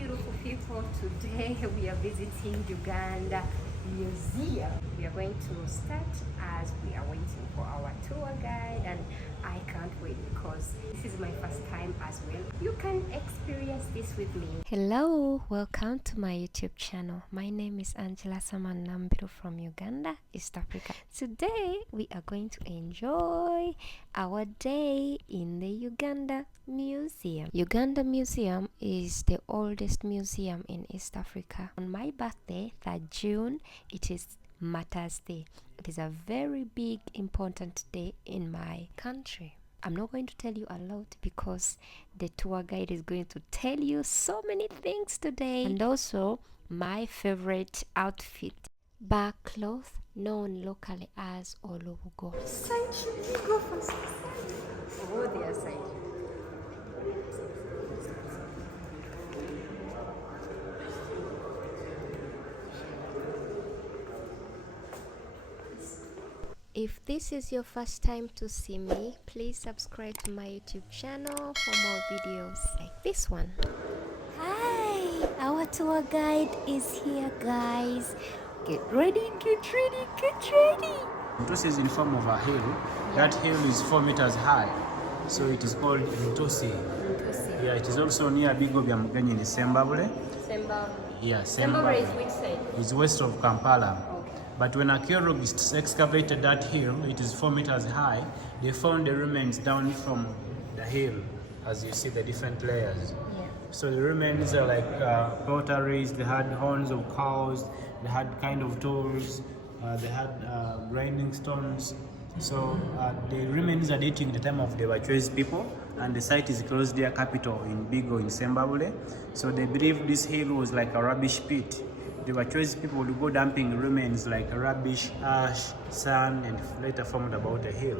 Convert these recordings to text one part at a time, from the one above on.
beautiful people. Today we are visiting Uganda Museum. We are going to start as we are waiting for our tour guide, and I can't wait because this is my first time as well. You can experience this with me. Hello, welcome to my YouTube channel. My name is Angela Samanambiru from Uganda, East Africa. Today we are going to enjoy our day in the Uganda Museum. Uganda Museum is the oldest museum in East Africa. On my birthday, 3rd June, it is Mother's Day. It is a very big, important day in my country. I'm not going to tell you a lot because the tour guide is going to tell you so many things today. And also, my favorite outfit, bar cloth, known locally as Olubugo. Side you go first. Oh, they are side. If this is your first time to see me, please subscribe to my YouTube channel for more videos like this one. Hi, our tour guide is here, guys. Get ready, get ready, get ready. Ntosi is in form of a hill. That hill is 4 meters high, so it is called Ntosi. Yeah, it is also near Bigo bya Mugenyi in Sembabule. Yeah, Sembabule is which side? It's west of Kampala. Okay. But when archaeologists excavated that hill, it is 4 meters high, they found the remains down from the hill, as you see the different layers. Yeah. So the remains are like potteries, they had horns of cows, they had kind of tools, they had grinding stones. So the remains are dating the time of the Bachwezi people, and the site is close to their capital in Bigo in Sembabule. So they believe this hill was like a rubbish pit. The Bachwezi people would go dumping remains like rubbish, ash, sand, and later formed about a hill.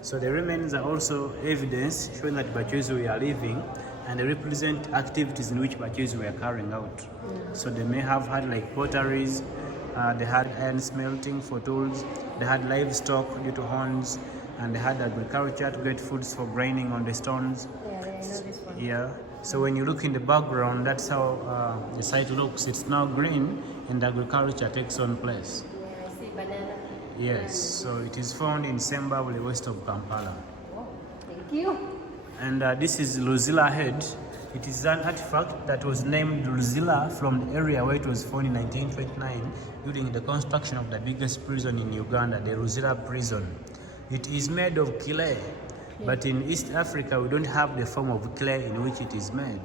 So the remains are also evidence showing that Bachwezi were living, and they represent activities in which Bachwezi were carrying out. So they may have had like potteries, they had iron smelting for tools, they had livestock due to horns, and they had agriculture to get foods for grinding on the stones. Yeah, I know this one. Yeah. So when you look in the background, that's how the site looks. It's now green, and agriculture takes on place. Yeah, I see banana. Yes. So it is found in Sembabule, west of Kampala. Oh, thank you. And this is Luzila head. It is an artifact that was named Luzila from the area where it was found in 1929 during the construction of the biggest prison in Uganda, the Luzila prison. It is made of clay, but in East Africa we don't have the form of clay in which it is made.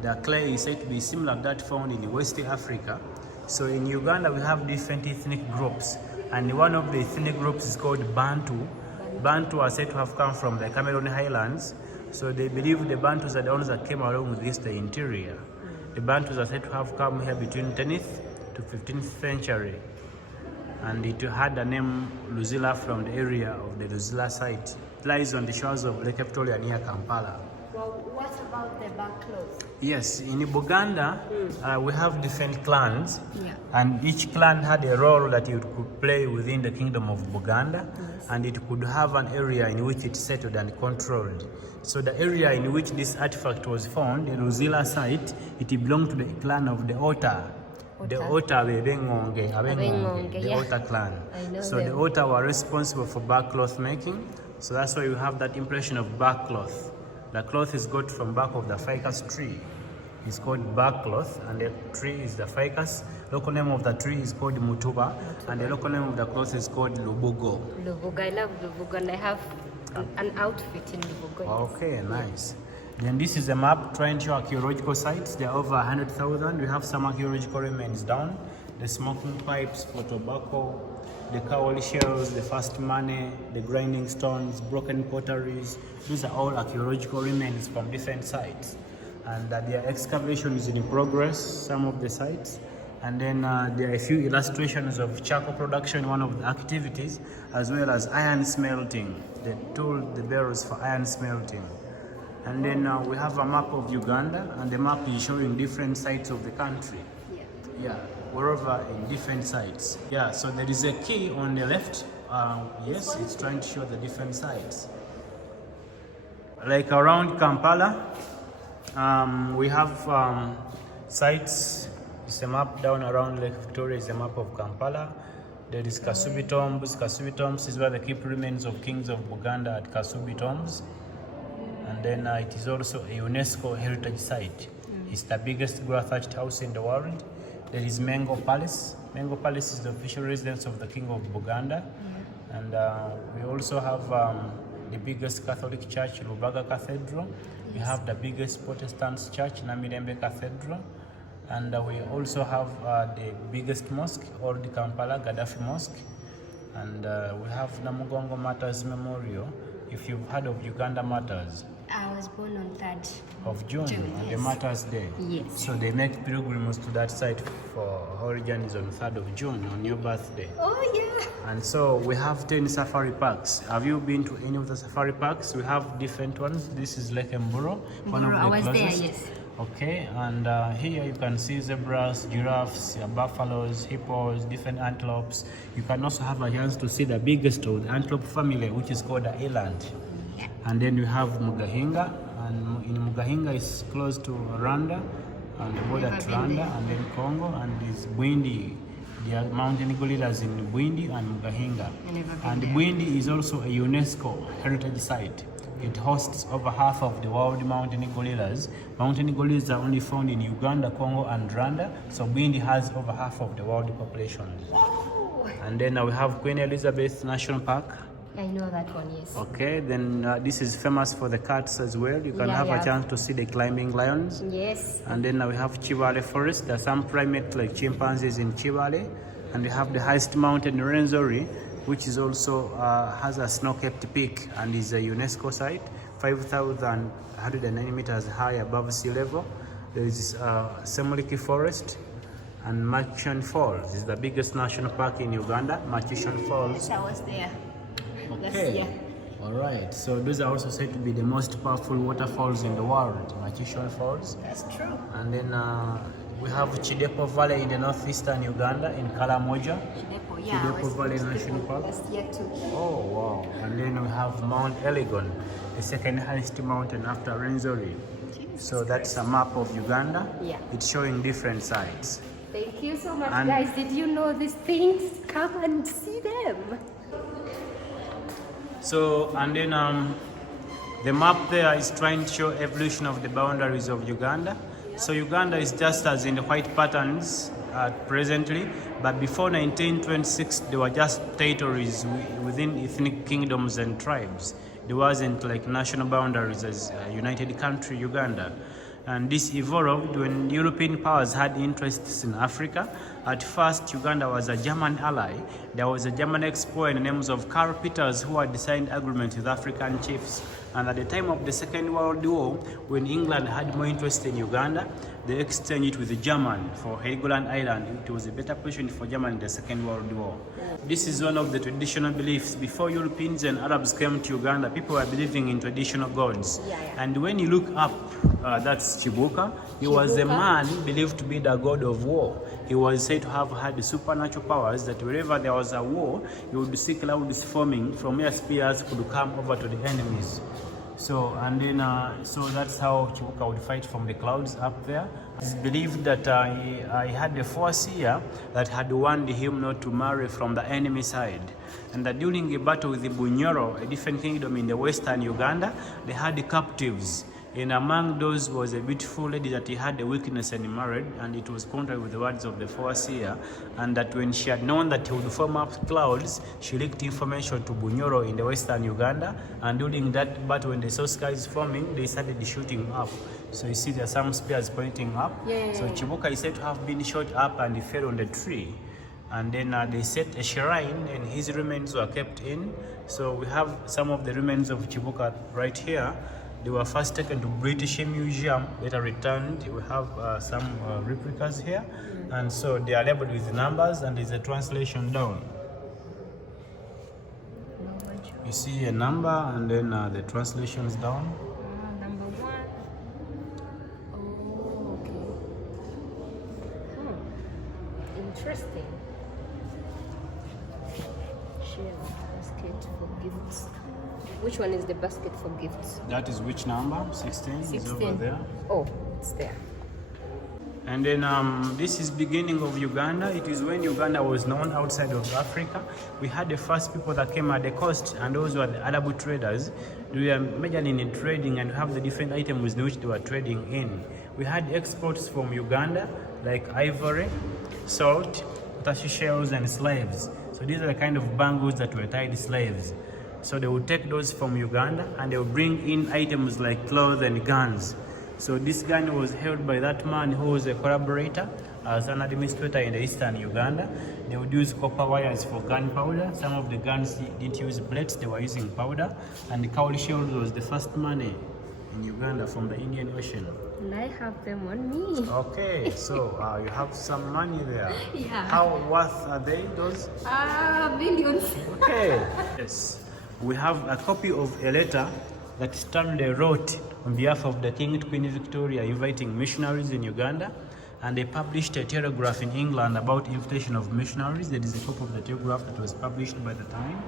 The clay is said to be similar to that found in West Africa. So in Uganda we have different ethnic groups, and one of the ethnic groups is called Bantu. Bantu are said to have come from the Cameroon Highlands. So they believe the Bantus are the ones that came along with this, the interior. The Bantus are said to have come here between 10th to 15th century. And it had the name Luzila from the area of the Luzila site. It lies on the shores of Lake Victoria near Kampala. Well, what about the bar cloth? Yes, in Buganda, we have different clans, Yeah. and each clan had a role that it could play within the kingdom of Buganda, and it could have an area in which it settled and controlled. So the area in which this artifact was found, the Luzila site, it belonged to the clan of the Ota. The Ota, the yeah. Ota clan. I know So them. the Ota were responsible for bark cloth making. So that's why you have that impression of bark cloth. The cloth is got from bark of the ficus tree. It's called bark cloth, and the tree is the ficus. Local name of the tree is called Mutuba, and the local name of the cloth is called Lubugo. Lubugo, I love Lubugo, and I have an outfit in Lubugo. Okay, nice. Then this is a map trying to show archaeological sites. There are over 100,000. We have some archaeological remains down. The smoking pipes for tobacco, the cowrie shells, the first money, the grinding stones, broken potteries. These are all archaeological remains from different sites. And their excavation is in progress, some of the sites. And then there are a few illustrations of charcoal production, one of the activities, as well as iron smelting, the tool, the barrels for iron smelting. And then we have a map of Uganda, and the map is showing different sites of the country. Yeah, wherever in different sites. Yeah, so there is a key on the left. Yes, it's trying to show the different sites. Like around Kampala, we have sites. It's a map down around Lake Victoria. Is a map of Kampala. There is Kasubi Tombs. Kasubi Tombs is where they keep remains of kings of Buganda at Kasubi Tombs. And then it is also a UNESCO heritage site. It's the biggest glass-thatched house in the world. There is Mengo Palace. Mengo Palace is the official residence of the king of Buganda. And we also have the biggest Catholic church, Lubaga Cathedral. We have the biggest Protestant church, Namirembe Cathedral. And we also have the biggest mosque, Old Kampala Gaddafi Mosque. And we have Namugongo Martyrs Memorial. If you've heard of Uganda Martyrs. I was born on 3rd of June, on the Martyrs Day. Yes. So they make pilgrims to that site for origins on 3rd of June, on your birthday. Oh, yeah. And so we have 10 safari parks. Have you been to any of the safari parks? We have different ones. This is Lake Mburo, one of the I was closest. there, yes. Okay, and here you can see zebras, giraffes, buffaloes, hippos, different antelopes. You can also have a chance to see the biggest of the antelope family, which is called the eland. Yeah. And then you have Mugahinga, and in Mugahinga is close to Rwanda, and the border to Rwanda, and then Congo, and is Bwindi. There are mountain gorillas in Bwindi and Mugahinga. And Bwindi is also a UNESCO heritage site. It hosts over half of the world mountain gorillas. Mountain gorillas are only found in Uganda, Congo, and Rwanda. So Bwindi has over half of the world population. Oh. And then we have Queen Elizabeth National Park. I know that one, yes. Okay, then this is famous for the cats as well. You can have a chance to see the climbing lions. Yes. And then we have Chivale Forest. There are some primates like chimpanzees in Chivale. And we have the highest mountain, Rwenzori, which is also has a snow-capped peak and is a UNESCO site, 5,109 meters high above sea level. There is Semuliki Forest and Machishon Falls. This is the biggest national park in Uganda, Machishon Falls. Yes, I was there. Okay. All right. So those are also said to be the most powerful waterfalls in the world, Machishon Falls. That's true. And then we have Chidepo Valley in the northeastern Uganda, in Kalamoja. Chidepo Valley National Park. Last year too. Oh, wow. And then we have Mount Elgon, the second highest mountain after Rwenzori. So that's a map of Uganda. Yeah. It's showing different sites. Thank you so much, guys. Did you know these things? Come and see them. So, and then the map there is trying to show evolution of the boundaries of Uganda. So Uganda is just as in the white patterns presently, but before 1926 there were just territories within ethnic kingdoms and tribes. There wasn't like national boundaries as a united country, Uganda. And this evolved when European powers had interests in Africa. At first, Uganda was a German ally. There was a German explorer in the names of Karl Peters who had signed agreement with African chiefs. And at the time of the Second World War, when England had more interest in Uganda, they exchanged it with the German for Helgoland Island. It was a better position for Germany in the Second World War. This is one of the traditional beliefs. Before Europeans and Arabs came to Uganda, people were believing in traditional gods. And when you look up, that's Chibuka. He was a man believed to be the god of war. He was said to have had supernatural powers that wherever there was a war, he would see clouds forming from where spears could come over to the enemies. So, and then, so that's how Chibuka would fight from the clouds up there. It's believed that he had a foreseer that had warned him not to marry from the enemy side. And that during a battle with the Bunyoro, a different kingdom in the western Uganda, they had captives. And among those was a beautiful lady that he had a weakness and he married, and it was contrary with the words of the foreseer, and that when she had known that he would form up clouds, she leaked information to Bunyoro in the western Uganda, and during that battle when they saw skies forming, they started shooting up. So you see there are some spears pointing up. So Chibuka is said to have been shot up and he fell on the tree. And then they set a shrine and his remains were kept in. So we have some of the remains of Chibuka right here. They were first taken to British Museum, later returned. We have some replicas here. And so they are labeled with numbers and there's a translation down. You see a number and then the translations down. Number 1. Oh, okay. Interesting. Share basket for gifts. Which one is the basket for gifts? That is which number? 16? 16. Is over there. Oh, it's there. And then this is beginning of Uganda. It is when Uganda was known outside of Africa. We had the first people that came at the coast, and those were the Arab traders. We were majoring in trading and have the different items which they were trading in. We had exports from Uganda, like ivory, salt, potash shells, and slaves. So these are the kind of bangles that were tied slaves. So they would take those from Uganda and they would bring in items like clothes and guns. So this gun was held by that man who was a collaborator as an administrator in the eastern Uganda. They would use copper wires for gunpowder. Some of the guns didn't use bullets, they were using powder. And the cowrie shells was the first money in Uganda from the Indian Ocean. And I have them on me. Okay, so you have some money there. Yeah. How worth are they, those? Millions. Okay. Yes. We have a copy of a letter that Stanley wrote on behalf of the King and Queen Victoria inviting missionaries in Uganda, and they published a telegraph in England about invitation of missionaries. There is a copy of the telegraph that was published by the time.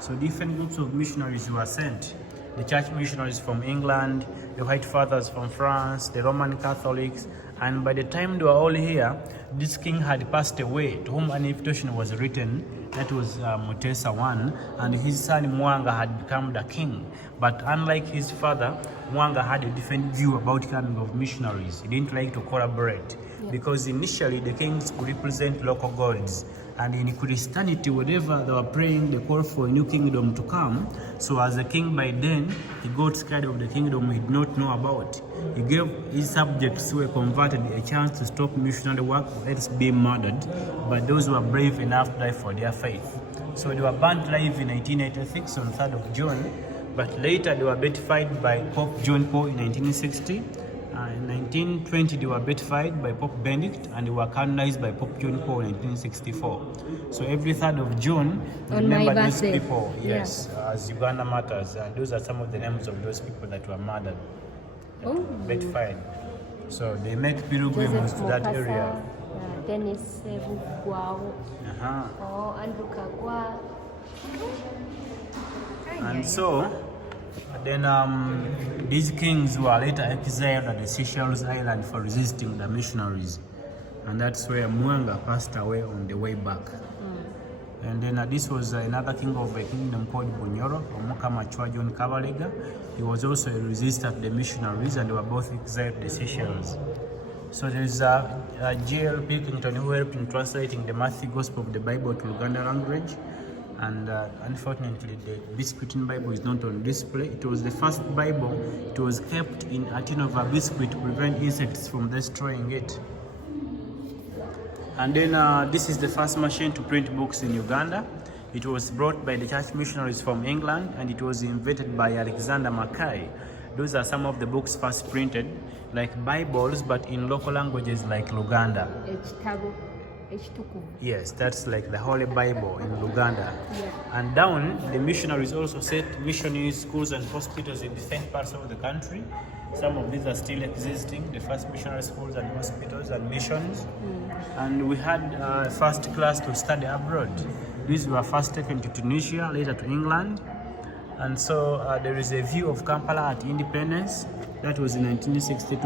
So different groups of missionaries were sent. The church missionaries from England, the White Fathers from France, the Roman Catholics, and by the time they were all here, this king had passed away, to whom an invitation was written. That was Mutesa I, and his son Mwanga had become the king. But unlike his father, Mwanga had a different view about coming of missionaries. He didn't like to collaborate, because initially the kings could represent local gods. And in Christianity, whatever they were praying, they called for a new kingdom to come. So as a king by then, he got scared of the kingdom he did not know about. He gave his subjects who were converted a chance to stop missionary work, else be murdered. But those who were brave enough died for their faith. So they were burnt alive in 1986 on 3rd of June. But later they were beatified by Pope John Paul in 1960. In 1920, they were beatified by Pope Benedict, and they were canonized by Pope John Paul in 1964. So every 3rd of June, we remember those people, yes, as Uganda martyrs. And those are some of the names of those people that were murdered, beatified. So they make pilgrimages to that area. Dennis Bugwao, Andrew Kagwa. And so, then these kings were later exiled at the Seychelles Island for resisting the missionaries. And that's where Mwanga passed away on the way back. And then this was another king of a kingdom called Bunyoro, Omukama Chwa John Kabalega. He was also a resistor to the missionaries, and they were both exiled at the Seychelles. So there's J.L. Pilkington, who helped in translating the Matthew Gospel of the Bible to Uganda language. And unfortunately, the biscuit Bible is not on display. It was the first Bible. It was kept in a tin of a biscuit to prevent insects from destroying it. And then this is the first machine to print books in Uganda. It was brought by the church missionaries from England, and it was invented by Alexander Mackay. Those are some of the books first printed, like Bibles, but in local languages like Luganda. Yes, that's like the Holy Bible in Luganda. And down, the missionaries also set missionary schools and hospitals in different parts of the country. Some of these are still existing, the first missionary schools and hospitals and missions. And we had first class to study abroad. These were first taken to Tunisia, later to England. And so there is a view of Kampala at independence. That was in 1962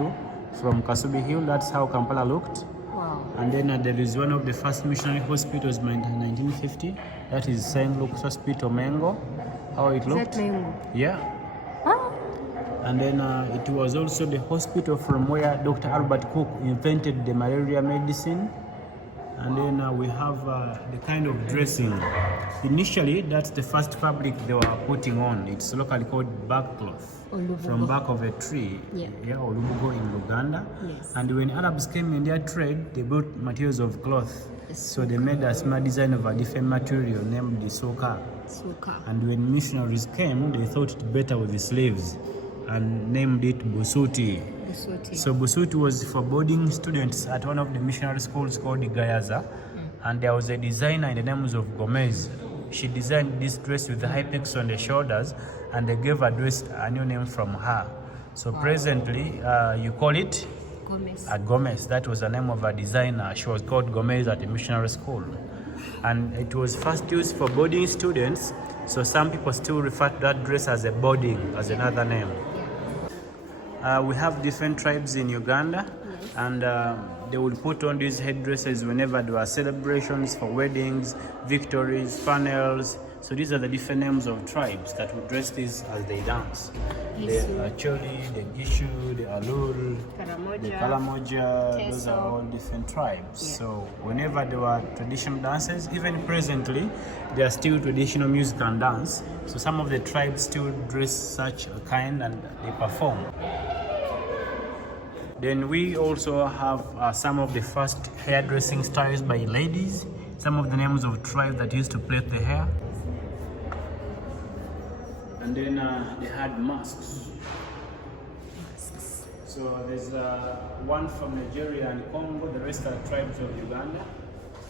from Kasubi Hill. That's how Kampala looked. And then there is one of the first missionary hospitals in 1950. That is St. Luke's Hospital, Mengo. How it looked? Is that Mengo? Yeah. Huh? And then it was also the hospital from where Dr. Albert Cook invented the malaria medicine. And then we have the kind of dressing. Initially, that's the first fabric they were putting on. It's locally called backcloth. From back of a tree, Olubugo in Uganda. Yes. And when Arabs came in their trade, they built materials of cloth. So they made a smart design of a different material named the soka. And when missionaries came, they thought it better with the slaves and named it Busuti. So Busuti was for boarding students at one of the missionary schools called Gayaza. And there was a designer in the name of Gomez. She designed this dress with the high peaks on the shoulders, and they gave her dress a new name from her. So presently, you call it Gomez. Gomez. That was the name of a designer. She was called Gomez at the missionary school. And it was first used for boarding students, so some people still refer to that dress as a boarding, as another name. We have different tribes in Uganda. And they would put on these headdresses whenever there were celebrations for weddings, victories, funerals. So these are the different names of tribes that would dress this as they dance. The Acholi, the Gishu, the Alul, the Kalamoja, those are all different tribes. Yeah. So whenever there were traditional dances, even presently, there are still traditional music and dance. So some of the tribes still dress such a kind and they perform. Then we also have some of the first hairdressing styles by ladies, some of the names of tribes that used to plait the hair. And then they had masks. So there's one from Nigeria and Congo, the rest are tribes of Uganda.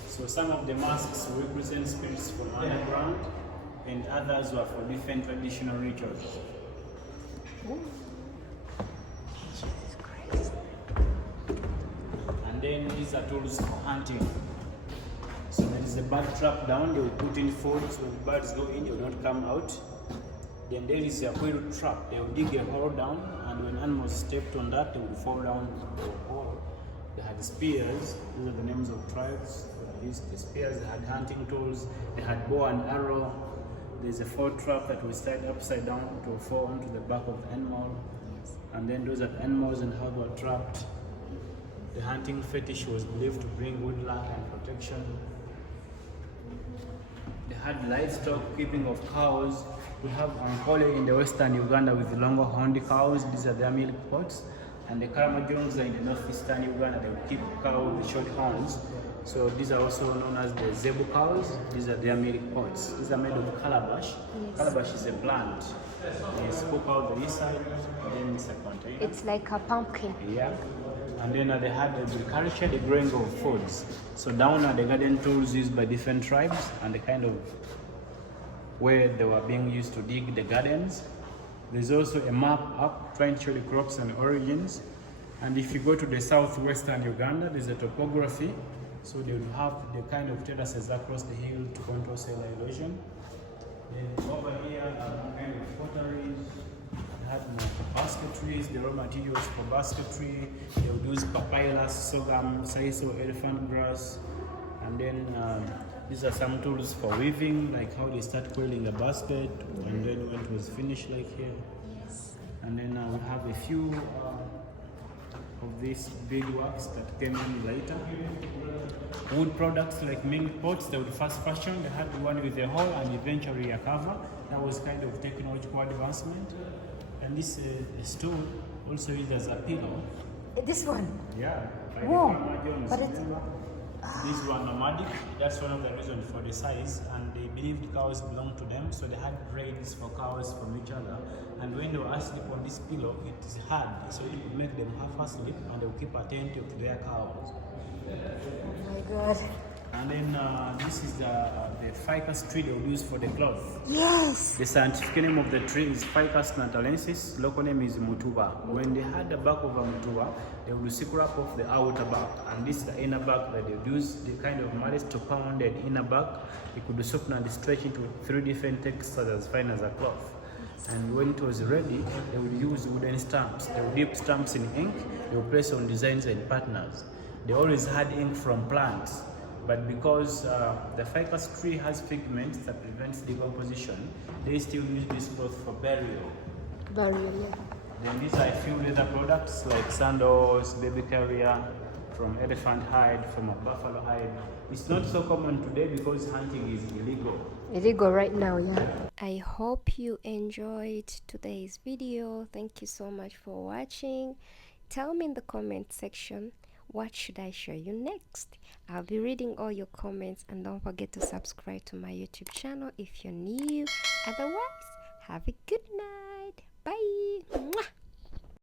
So some of the masks represent spirits from underground and others were for different traditional rituals. Ooh. Jesus Christ. And then these are tools for hunting. So there is a bird trap down, they will put in food so the birds go in, they will not come out. Then there is a wheel trap. They will dig a hole down, and when animals stepped on that, they would fall down the hole. They had spears. These are the names of tribes. They used the spears. They had hunting tools. They had bow and arrow. There's a fall trap that was tied upside down to fall onto the back of the animal. And then those are the animals and how they were trapped. The hunting fetish was believed to bring good luck and protection. They had livestock, keeping of cows. We have Ankole in the western Uganda with the longer horned cows. These are their milk pots. And the Karamajongs are in the northeastern Uganda. They will keep cows with short horns. So these are also known as the zebu cows. These are their milk pots. These are made of calabash. Yes. Calabash is a plant. They scoop out the inside, and then it's a container. It's like a pumpkin. Yeah. And then they had agriculture, the growing of foods. So down are the garden tools used by different tribes and the kind of where they were being used to dig the gardens. There's also a map up trying to show the crops and origins. And if you go to the southwestern Uganda, there's a topography. So they will have the kind of terraces across the hill to control soil erosion. Then over here are kind of potteries. They had basketries, the raw materials for basketry. They would use papyrus, sorghum, sisal, elephant grass. And then these are some tools for weaving, like how they start coiling a basket, and then when it was finished, like here. Yes. And then we have a few of these beadworks that came in later. Wood products like milk pots, they would first fashion. They had one with a hole and eventually a cover. That was kind of technological advancement. And this stool also used as a pillow. This one? Yeah. Whoa. But it's... These were nomadic. That's one of the reasons for the size, and they believed cows belonged to them, so they had braids for cows from each other. And when they were asleep on this pillow, it is hard, so it would make them half asleep, and they would keep attentive to their cows. Oh my God. And then this is the ficus tree they would use for the cloth. Yes. The scientific name of the tree is Ficus natalensis. Local name is mutuba. When they had the bark of a mutuba, they would scrap off the outer bark, and this is the inner bark that they would use the kind of malice to pound the inner bark. It could be softened and stretched into 3 different textures as fine as a cloth. And when it was ready, they would use wooden stamps. They would dip stamps in ink. They would place on designs and patterns. They always had ink from plants. But because the ficus tree has pigment that prevents decomposition, they still use this cloth for burial. Burial, yeah. Then these are a few leather products like sandals, baby carrier, from elephant hide, from a buffalo hide. It's not so common today because hunting is illegal. Illegal right now, yeah. I hope you enjoyed today's video. Thank you so much for watching. Tell me in the comment section, what should I show you next? I'll be reading all your comments, and don't forget to subscribe to my YouTube channel if you're new. Otherwise, have a good night. Bye. Mwah.